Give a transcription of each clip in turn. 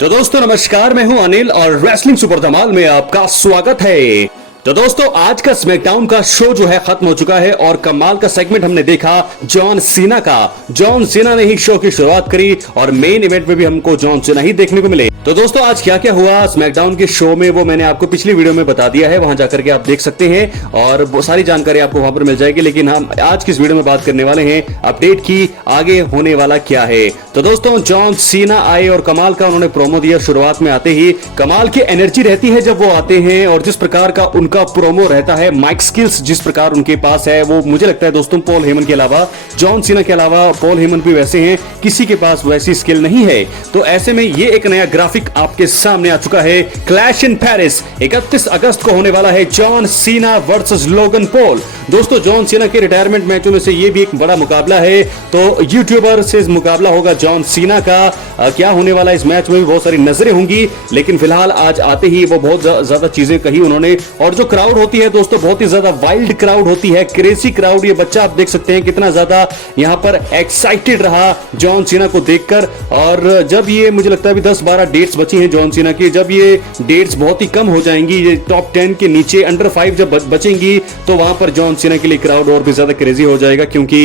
तो दोस्तों नमस्कार, मैं हूं अनिल और रेसलिंग सुपर धमाल में आपका स्वागत है। तो दोस्तों आज का स्मैकडाउन का शो जो है खत्म हो चुका है और कमाल का सेगमेंट हमने देखा जॉन सीना का। जॉन सीना ने ही शो की शुरुआत करी और मेन इवेंट में भी हमको जॉन सीना ही देखने को मिले। तो दोस्तों आज क्या क्या हुआ स्मैकडाउन के शो में वो मैंने आपको पिछली वीडियो में बता दिया है, वहां जाकर के आप देख सकते हैं और वो सारी जानकारी आपको वहां पर मिल जाएगी। लेकिन हम आज की इस वीडियो में बात करने वाले हैं अपडेट की आगे होने वाला क्या है। तो दोस्तों जॉन सीना आए और कमाल का उन्होंने प्रोमो दिया। शुरुआत में आते ही कमाल की एनर्जी रहती है जब वो आते हैं और जिस प्रकार का उनका प्रोमो रहता है, माइक स्किल्स जिस प्रकार उनके पास है, वो मुझे लगता है दोस्तों पॉल हेमन के अलावा, जॉन सीना के अलावा पॉल हेमन भी वैसे हैं, किसी के पास वैसी स्किल नहीं है। तो ऐसे में ये एक नया ग्राफिक आपके सामने आ चुका है। क्लैश इन पेरिस 31 अगस्त को होने वाला है, John Cena versus Logan Paul. दोस्तों जॉन सीना के रिटायरमेंट मैचों में से ये भी एक बड़ा मुकाबला है। तो यूट्यूबर से मुकाबला होगा जॉन सीना का। क्या होने वाला इस मैच में भी बहुत सारी नजरें होंगी। लेकिन फिलहाल आज आते ही वो बहुत ज्यादा चीजें कही उन्होंने। और जो क्राउड होती है दोस्तों बहुत ही ज्यादा वाइल्ड क्राउड होती है, क्रेजी क्राउड। ये बच्चा आप देख सकते हैं कितना ज्यादा यहां पर एक्साइटेड रहा जॉन सीना को देखकर। और जब ये मुझे लगता है 10-12 डेट्स बची हैं जॉन सीना की, जब ये डेट्स बहुत ही कम हो जाएंगी, ये टॉप 10 के नीचे अंडर 5 जब बचेंगी, तो वहां पर जॉन सीना के लिए क्राउड और भी ज्यादा क्रेजी हो जाएगा। क्योंकि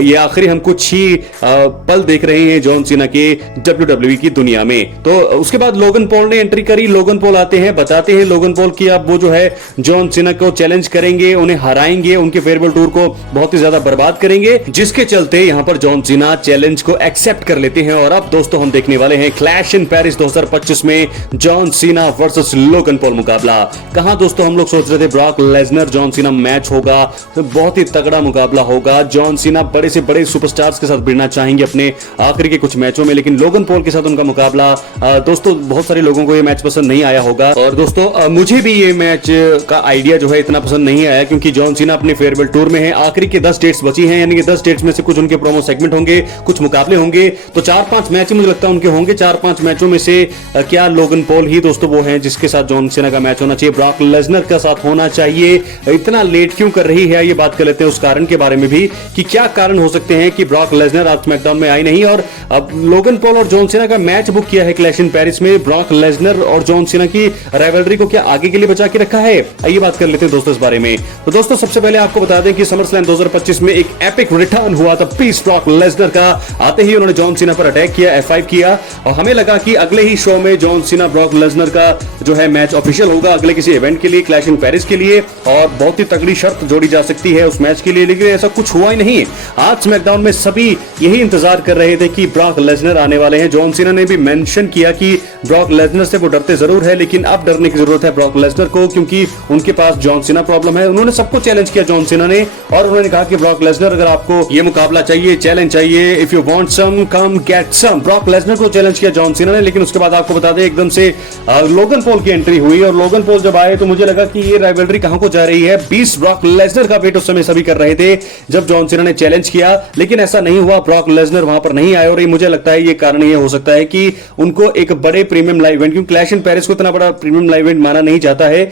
ये आखिरी हम कुछ ही पल देख रहे हैं जॉन सीना के WWE की दुनिया में। तो उसके बाद लोगन पॉल ने एंट्री करी। लोगन पॉल आते हैं, बताते हैं लोगन पॉल की अब वो जो है जॉन सीना को चैलेंज करेंगे, उन्हें हराएंगे, उनके फेयरवेल टूर को बहुत ही ज्यादा बर्बाद करेंगे, जिसके चलते यहां पर जॉन सीना चैलेंज को एक्सेप्ट कर लेते हैं। और अब दोस्तों हम देखने वाले हैं क्लैश इन पेरिस 2025 में John Cena versus Logan Paul मुकाबला। कहां दोस्तों हम लोग सोच रहे थे Brock Lesnar John Cena match होगा, तो बहुत ही तगड़ा मुकाबला होगा। जॉन सीना बड़े से बड़े सुपरस्टार्स के साथ भिड़ना चाहेंगे अपने आखिरी के कुछ मैचों में, लेकिन लोगन पॉल के साथ उनका मुकाबला दोस्तों बहुत सारे लोगों को ये मैच पसंद नहीं आया होगा। और दोस्तों मुझे भी ये मैच का आइडिया जो है इतना पसंद नहीं आया, क्योंकि जॉन सीना अपने फेयरवेल टूर में है, आखिरी के 10 डेट्स बची हैं, यानी कि 10 डेट्स में से कुछ उनके प्रोमो सेगमेंट होंगे, कुछ मुकाबले होंगे, तो 4-5 मैच मुझे लगता है उनके होंगे। 4-5 मैचों में से क्या लोगन पॉल ही दोस्तों वो हैं जिसके साथ जॉन सीना का मैच होना चाहिए, ब्रॉक लेसनर के साथ होना चाहिए। इतना लेट क्यों कर रही है ये बात कर लेते हैं उस कारण के बारे में भी, कि क्या कारण हो सकते हैं कि ब्रॉक लेसनर आज स्मैकडाउन में आई नहीं। और अब लोगन पॉल और जॉन सीना का मैच बुक किया है क्लैश इन पेरिस में। ब्रॉक लेसनर और जॉन सीना की राइवलरी को क्या आगे के लिए बचा के रखा है, आइए बात कर लेते हैं दोस्तों इस बारे में। तो दोस्तों सबसे पहले आपको बता दें कि समरस्लैम 2025 में एक एपिक रिटर्न हुआ था पीस ब्रॉक लेसनर का। आते ही उन्होंने जॉन सीना पर अटैक किया, F5 किया, और हमें लगा कि अगले ही शो में जॉन सीना ब्रॉक लेसनर का जो है मैच ऑफिशियल होगा अगले किसी इवेंट के लिए, क्लैश इन पेरिस के लिए, और बहुत ही तगड़ी शर्त जोड़ी जा सकती है उस मैच के लिए। लेकिन ऐसा कुछ हुआ ही नहीं। आज स्मैकडाउन में सभी यही इंतजार कर रहे थे कि ब्रॉक लेसनर आने वाले हैं। जॉन सीना ने भी मेंशन किया कि ब्रॉक लेसनर से वो डरते जरूर है, लेकिन अब डरने की जरूरत है ब्रॉक लेसनर को, क्योंकि उनके पास जॉन सीना प्रॉब्लम है। उन्होंने सबको चैलेंज किया जॉन सीना ने, और उन्होंने कहा कि ब्रॉक लेसनर अगर आपको ये मुकाबला चाहिए, चैलेंज चाहिए, if you want some come get some. Brock Lesnar को चैलेंज किया जॉन सीना ने। लेकिन उसके बाद आपको बता दें एकदम से लोगन पॉल की एंट्री हुई, और लोगन पॉल जब आए तो मुझे लगा कि ये राइवलरी कहां को जा रही है। 20 ब्रॉक लेसनर का वेट उस समय सभी कर रहे थे जब जॉन सीना ने चैलेंज किया, लेकिन ऐसा नहीं हुआ। ब्रॉक लेसनर वहां पर नहीं आए, और मुझे लगता है ये कारण ये हो सकता है कि उनको एक बड़े प्रीमियम लाइव इवेंट, क्योंकि क्लैश इन पेरिस को इतना बड़ा प्रीमियम लाइव इवेंट माना नहीं जाता है।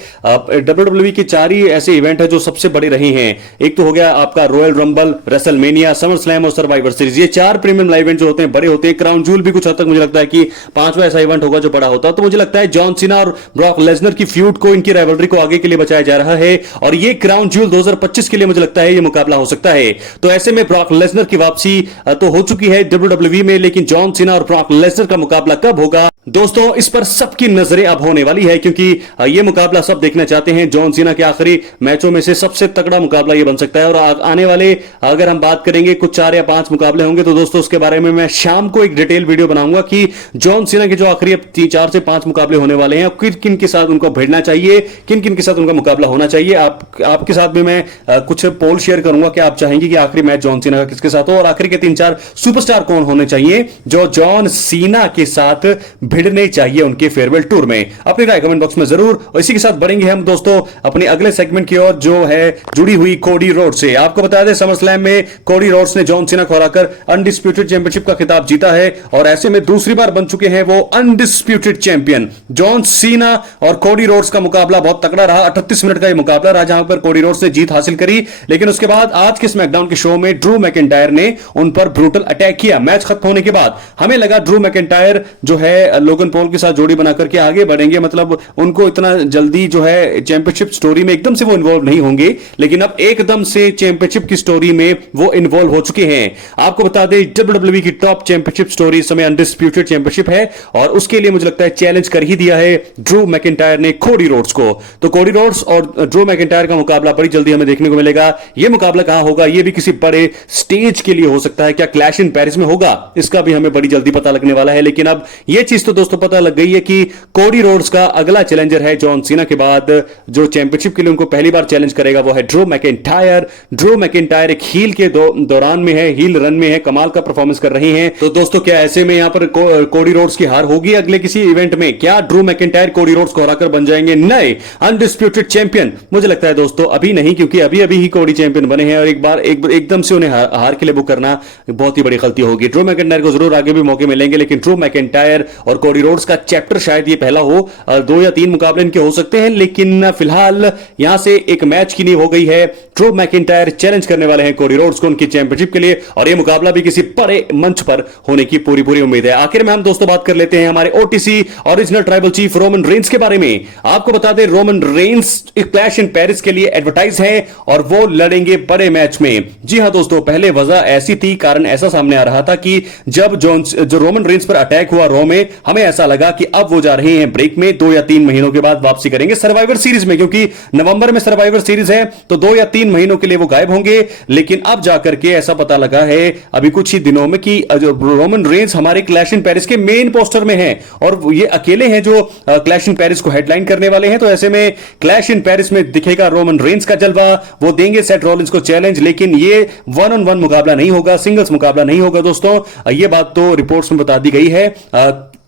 WWE के 4 ही ऐसे इवेंट है जो सबसे बड़े रहे हैं। एक तो हो गया आपका royal rumble, WrestleMania, summer slam और सर्वाइवर सीरीज। ये 4 प्रीमियम लाइव इवेंट जो होते हैं बड़े होते हैं। क्राउन जूल भी कुछ हद तक मुझे लगता है कि 5वां ऐसा इवेंट होगा जो बड़ा होता है। तो मुझे लगता है जॉन सीना और ब्रॉक लेसनर की फ्यूड को, इनकी राइवलरी को आगे के लिए बचाया जा रहा है, और ये क्राउन जूल 2025 के लिए मुझे लगता है ये मुकाबला हो सकता है। तो ऐसे में ब्रॉक लेसनर की वापसी तो हो चुकी है WWE में, लेकिन जॉन सीना और ब्रॉक लेसनर का मुकाबला कब होगा दोस्तों, इस पर सबकी नजरें अब होने वाली है, क्योंकि ये मुकाबला सब देखना चाहते हैं। जॉन सीना के आखिरी मैचों में से सबसे तगड़ा मुकाबला ये बन सकता है। और आने वाले अगर हम बात करेंगे कुछ 4 या 5 मुकाबले होंगे, तो दोस्तों उसके बारे में मैं शाम को एक डिटेल वीडियो बनाऊंगा कि जॉन सीना के जो आखिरी 4 से 5 मुकाबले होने वाले हैं, किन किन के साथ उनको भिड़ना चाहिए, किन किन के साथ उनका मुकाबला होना चाहिए। आपके साथ भी मैं कुछ पोल शेयर करूंगा कि आप चाहेंगे कि आखिरी मैच जॉन सीना का किसके साथ हो, और आखिरी के 3-4 सुपरस्टार कौन होने चाहिए जो जॉन सीना के साथ भिड़ने चाहिए उनके फेयरवेल टूर में। अपनी राय कमेंट बॉक्स में जरूर। और इसी के साथ बढ़ेंगे हम दोस्तों अपने अगले सेगमेंट की ओर, जो है जुड़ी हुई कोडी रोड से। आपको बता दें समर स्लैम में कोडी रोड्स ने जॉन सीना को हराकर अनडिस्प्यूटेड चैंपियनशिप का खिताब जीता है, और ऐसे में दूसरी बार बन चुके हैं वो अनडिस्प्यूटेड चैंपियन। जॉन सीना और कोडी रोड्स का मुकाबला बहुत तगड़ा रहा। 38 मिनट का ये मुकाबला रहा, जहां पर कोडी रोड्स ने जीत हासिल करी। लेकिन उसके बाद आज के स्मैकडाउन के शो में ड्रू मैकिंटायर ने उन पर ब्रूटल अटैक किया। मैच खत्म होने के बाद हमें लगा ड्रू मैकिंटायर जो है लोगन पॉल के साथ जोड़ी बना करके आगे बढ़ेंगे, मतलब उनको इतना जल्दी जो है चैंपियनशिप स्टोरी में एकदम से वो इन्वॉल्व नहीं होंगे, लेकिन अब एकदम से चैंपियनशिप की स्टोरी में वो इन्वॉल्व हो चुके हैं। आपको बता दें WWE की टॉप चैंपियनशिप स्टोरी इस समय अनडिस्प्यूटेड चैंपियनशिप है, और उसके लिए मुझे लगता है चैलेंज कर ही दिया है ड्रू मैकिंटायर ने कोडी रोड्स को। तो कोडी रोड्स और ड्रू मैकिंटायर का मुकाबला बड़ी जल्दी हमें देखने को मिलेगा। यह मुकाबला कहां होगा, यह भी किसी बड़े स्टेज के लिए हो सकता है। क्या क्लैश इन पेरिस में होगा, इसका भी हमें बड़ी जल्दी पता लगने वाला है। लेकिन अब यह चीज तो दोस्तों पता लग गई है कि कोडी रोड्स का अगला चैलेंजर है जॉन सीना के बाद, जो चैंपियनशिप के लिए उनको पहली बार चैलेंज करेगा वो है ड्रू मैकिंटायर। ड्रू मैकिंटायर एक हील के दौरान में है, हील रन में है, कमाल का परफॉर्मेंस कर रही हैं। तो दोस्तों क्या ऐसे में यहां पर कोडी रोड्स की हार होगी अगले किसी इवेंट में? क्या ड्रू मैकिंटायर कोडी रोड्स को हराकर बन जाएंगे नए अनडिस्प्यूटेड चैंपियन? मुझे लगता है दोस्तों अभी नहीं, क्योंकि अभी अभी ही कोडी चैंपियन बने हैं, और एक बार एकदम से उन्हें हार के लिए बुक करना बहुत ही बड़ी गलती होगी। ड्रू मैकिंटायर को जरूर आगे भी मौके मिलेंगे, लेकिन ड्रू मैकिंटायर और कोडी रोड्स का चैप्टर शायद ये पहला हो, 2 या 3 मुकाबले इनके हो सकते हैं, लेकिन फिलहाल यहां से एक मैच की नींव हो गई है। ड्रू मैकिंटायर चैलेंज करने वाले हैं कोडी रोड्स को उनकी चैंपियनशिप के लिए, और यह मुकाबला भी किसी बड़े मंच पर होने की पूरी उम्मीद है। आखिर में हम दोस्तों बात कर लेते हैं हमारे OTC original tribal chief Roman Reigns के बारे में। आपको बता दें Roman Reigns clash in Paris के लिए एडवर्टाइज है, और वो लड़ेंगे बड़े मैच में। जी हां दोस्तों, पहले वजह ऐसी थी, कारण ऐसा सामने आ रहा था कि जब जो रोमन रेंस पर अटैक हुआ रॉ में, हमें ऐसा लगा कि अब वो जा रहे हैं ब्रेक में, 2 या 3 महीनों के बाद वापसी करेंगे सर्वाइवर सीरीज में, क्योंकि नवंबर में सर्वाइवर सीरीज है, तो 2 या 3 महीनों के लिए वो गायब होंगे। लेकिन अब जाकर के ऐसा पता लगा है अभी कुछ ही दिनों में कि रोमन रेंस हमारे क्लैश इन पेरिस के मेन पोस्टर में हैं, और ये अकेले हैं जो क्लैश इन पेरिस को हेडलाइन करने वाले हैं। तो ऐसे में क्लैश इन पेरिस में दिखेगा रोमन रेंस का जलवा, वो देंगे सेथ रॉलिंस को चैलेंज, लेकिन ये 1-on-1 मुकाबला नहीं होगा, सिंगल्स मुकाबला नहीं होगा दोस्तों। ये बात तो रिपोर्ट्स में बता दी गई है।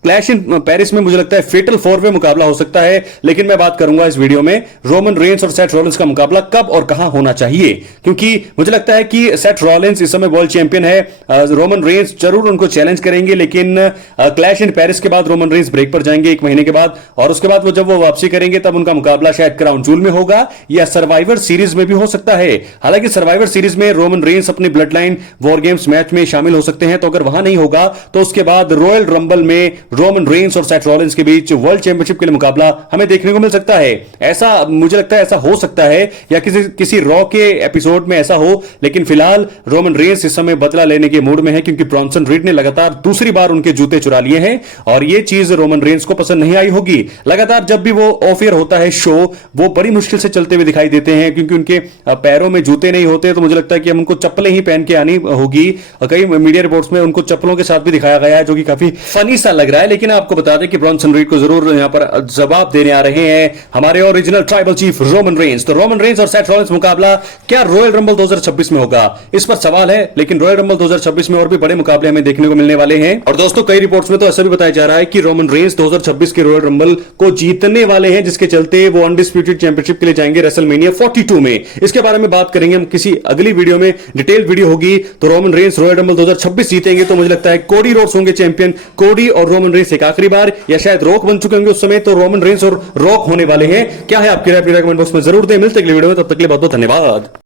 क्लैश इन पेरिस में मुझे लगता है फेटल 4-वे मुकाबला हो सकता है, लेकिन मैं बात करूंगा इस वीडियो में रोमन रेंस और सेथ रॉलिंस का मुकाबला कब और कहां होना चाहिए, क्योंकि मुझे लगता है कि सेथ रॉलिंस इस समय वर्ल्ड चैंपियन है। रोमन रेंस जरूर उनको चैलेंज करेंगे, लेकिन क्लैश इन पेरिस के बाद रोमन रेंस ब्रेक पर जाएंगे 1 महीने के बाद, और उसके बाद जब वो वापसी करेंगे तब उनका मुकाबला शायद क्राउन जूल में होगा, या सर्वाइवर सीरीज में भी हो सकता है। हालांकि सर्वाइवर सीरीज में रोमन रेंस अपनी blood line war games match में शामिल हो सकते हैं, तो अगर वहां नहीं होगा तो उसके बाद रॉयल रंबल में रोमन रेंस और सेथ रॉलिंस के बीच वर्ल्ड चैंपियनशिप के लिए मुकाबला हमें देखने को मिल सकता है। ऐसा मुझे लगता है ऐसा हो सकता है, या किसी रॉ के एपिसोड में ऐसा हो। लेकिन फिलहाल रोमन रेंस इस समय बदला लेने के मूड में है, क्योंकि ब्रॉन्सन रीड ने लगातार दूसरी बार उनके जूते चुरा लिए हैं, और यह चीज रोमन रेंस को पसंद नहीं आई होगी। लगातार जब भी वो ऑफ एयर होता है शो, वो बड़ी मुश्किल से चलते हुए दिखाई देते हैं, क्योंकि उनके पैरों में जूते नहीं होते। तो मुझे लगता है कि हम उनको चप्पलें ही पहन के आनी होगी, और कई मीडिया रिपोर्ट्स में उनको चप्पलों के साथ भी दिखाया गया है, जो कि काफी फनी सा लग रहा है। लेकिन आपको बता दें कि ब्रॉन्सन रीड को जरूर यहां पर जवाब देने आ रहे हैं हमारे original tribal chief Roman Reigns. तो रोमन रेंस और सेथ रॉलिंस मुकाबला क्या रॉयल रंबल 2026 में होगा, इस पर सवाल है। लेकिन रॉयल रंबल 2026 में और भी बड़े मुकाबले हमें देखने को मिलने वाले हैं। और दोस्तों कई रिपोर्ट्स में तो ऐसा भी बताया जा रहा है कि रोमन रेंस 2026 के रॉयल रंबल को जीतने वाले हैं, जिसके चलते वो अनडिस्प्यूटेड चैंपियनशिप के लिए जाएंगे रेसलमेनिया 42 में। इसके बारे में बात करेंगे हम किसी अगली वीडियो में, डिटेल वीडियो होगी। तो रोमन रेंस रॉयल रंबल 2026 जीतेंगे तो मुझे लगता है कोडी रोड्स होंगे चैंपियन। कोडी और रोमन रेंस एक आखिरी बार, या शायद रॉक बन चुके होंगे उस समय, तो रोमन रेंस और रॉक होने वाले हैं। क्या है आपकी राय, कमेंट बॉक्स में जरूर दें। मिलते अगले वीडियो में, तब तक के लिए बहुत बहुत धन्यवाद।